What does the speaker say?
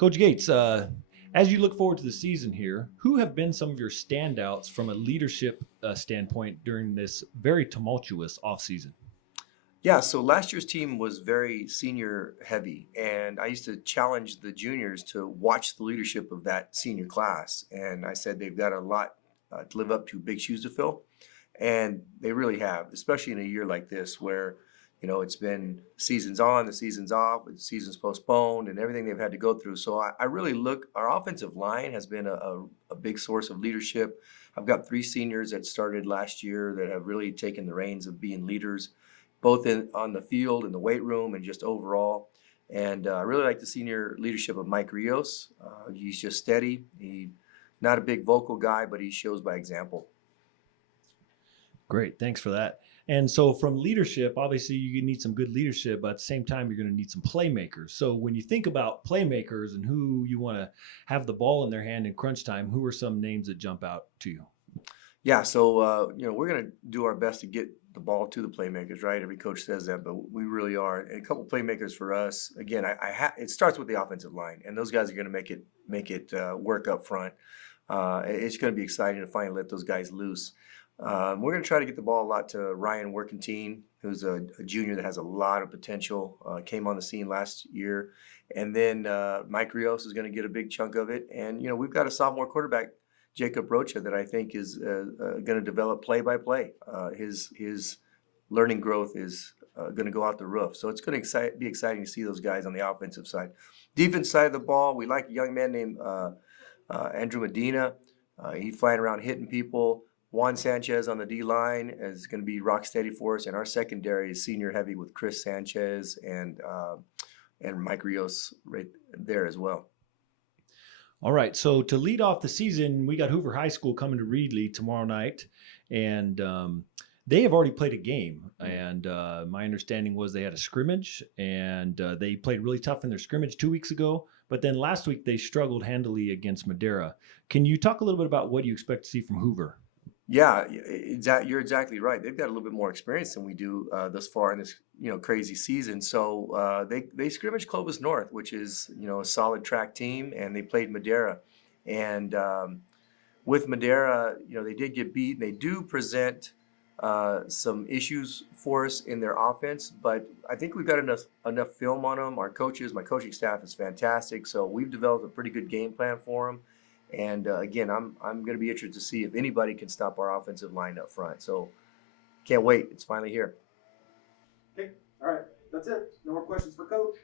Coach Gates, as you look forward to the season here, who have been some of your standouts from a leadership standpoint during this very tumultuous offseason? Yeah, so last year's team was very senior heavy, and I used to challenge the juniors to watch the leadership of that senior class. And I said they've got a lot to live up to, big shoes to fill, and they really have, especially in a year like this where it's been seasons on, the season's off, the season's postponed, and everything they've had to go through. So I really look. Our offensive line has been a big source of leadership. I've got three seniors that started last year that have really taken the reins of being leaders both on the field, in the weight room, and just overall. And I really like the senior leadership of Mike Rios. He's just steady. He not a big vocal guy, but he shows by example. Great, thanks for that. And so, from leadership, obviously, you need some good leadership, but at the same time, you're going to need some playmakers. So, when you think about playmakers and who you want to have the ball in their hand in crunch time, who are some names that jump out to you? Yeah, so we're going to do our best to get the ball to the playmakers, right? Every coach says that, but we really are. And a couple playmakers for us. Again, it starts with the offensive line, and those guys are going to make it work up front. It's going to be exciting to finally let those guys loose. We're going to try to get the ball a lot to Ryan Workentine, who's a junior that has a lot of potential. Came on the scene last year, and then Mike Rios is going to get a big chunk of it. And we've got a sophomore quarterback, Jacob Rocha, that I think is going to develop play by play. His learning growth is going to go out the roof. So it's going to be exciting to see those guys on the offensive side. Defense side of the ball, we like a young man named Andrew Medina. He's flying around hitting people. Juan Sanchez on the D line is going to be rock steady for us, and our secondary is senior heavy with Chris Sanchez and Mike Rios right there as well. All right, so to lead off the season, we got Hoover High School coming to Reedley tomorrow night, and they have already played a game. And my understanding was they had a scrimmage, and they played really tough in their scrimmage 2 weeks ago. But then last week they struggled handily against Madera. Can you talk a little bit about what you expect to see from Hoover? Yeah, you're exactly right. They've got a little bit more experience than we do thus far in this crazy season. So they scrimmaged Clovis North, which is a solid track team, and they played Madera. And with Madera, they did get beat. They do present some issues for us in their offense, but I think we've got enough film on them. Our coaches, my coaching staff is fantastic, so we've developed a pretty good game plan for them. And again, I'm going to be interested to see if anybody can stop our offensive line up front. So can't wait. It's finally here. Okay. All right. That's it. No more questions for Coach.